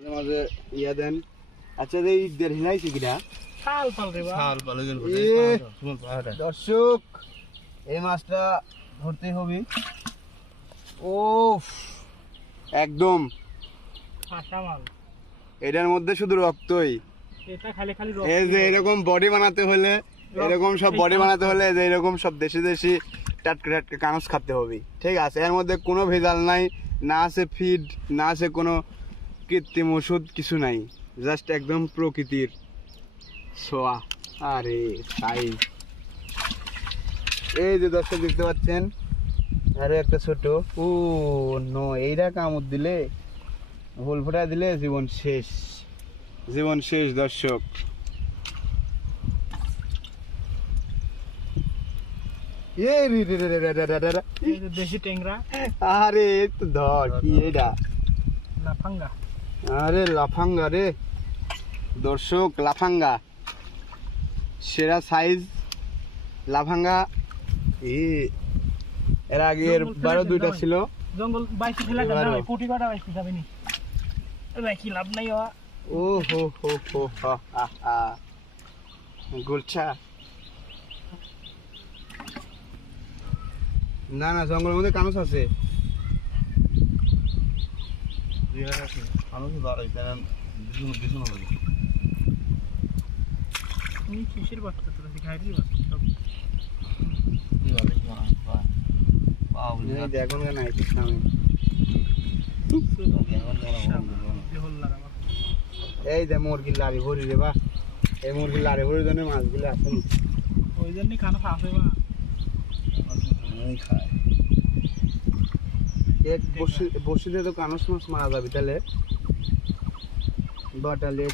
মাঝে ইয়া দেন। আচ্ছা এই ঈদের হিনাইছে কিনা দর্শক, এই মাছটা ধরতে হবে। ও একদম এটার মধ্যে শুধু রক্তই। এই যে এরকম বডি বানাতে হলে, এরকম সব বডি বানাতে হলে যে এরকম সব দেশি দেশি টাটকা টাটকা কানস খাতে হবে, ঠিক আছে? এর মধ্যে কোনো ভেজাল নাই, না আছে ফিড, না আছে কোনো কৃত্রিম ওষুধ, কিছু নাই, জাস্ট একদম প্রকৃতির ছোঁয়া। আরে তাই এই যে দর্শক দেখতে পাচ্ছেন, আরো একটা ছোট। ও নো, এইটা কামড় দিলে, হোল ফোটা দিলে জীবন শেষ, জীবন শেষ দর্শক। দেশি টেংরা। আরে তো ধর কি এটা, লাফাঙ্গা। আরে লাফাঙ্গা রে দর্শক, লাফাঙ্গা সেরা সাইজ লাফাঙ্গা। এর আগে বারো দুইটা ছিল। জঙ্গল বাইশে ফেলা যাবে, কোটি কাটা বাইশে যাবে নি, কি লাভ নাই। ও হো হো হো হা হা গুলছা। না না, জঙ্গলের মধ্যে কানুস আছে। কিসের বাচ্চা তোরা খাইলি বাচ্চা সব দেখুন কেন আইছিস সামনে। এই যে মুরগির লাড়ি ভরি রে বা, এই মুরগির লাড়ি ভরির জন্য মাছগুলো আছে, ওই জন্যই খানা খাওয়া বা খায়। এক বসিতে তো কানস মাছ মারা যাবে তাহলে বাটালে।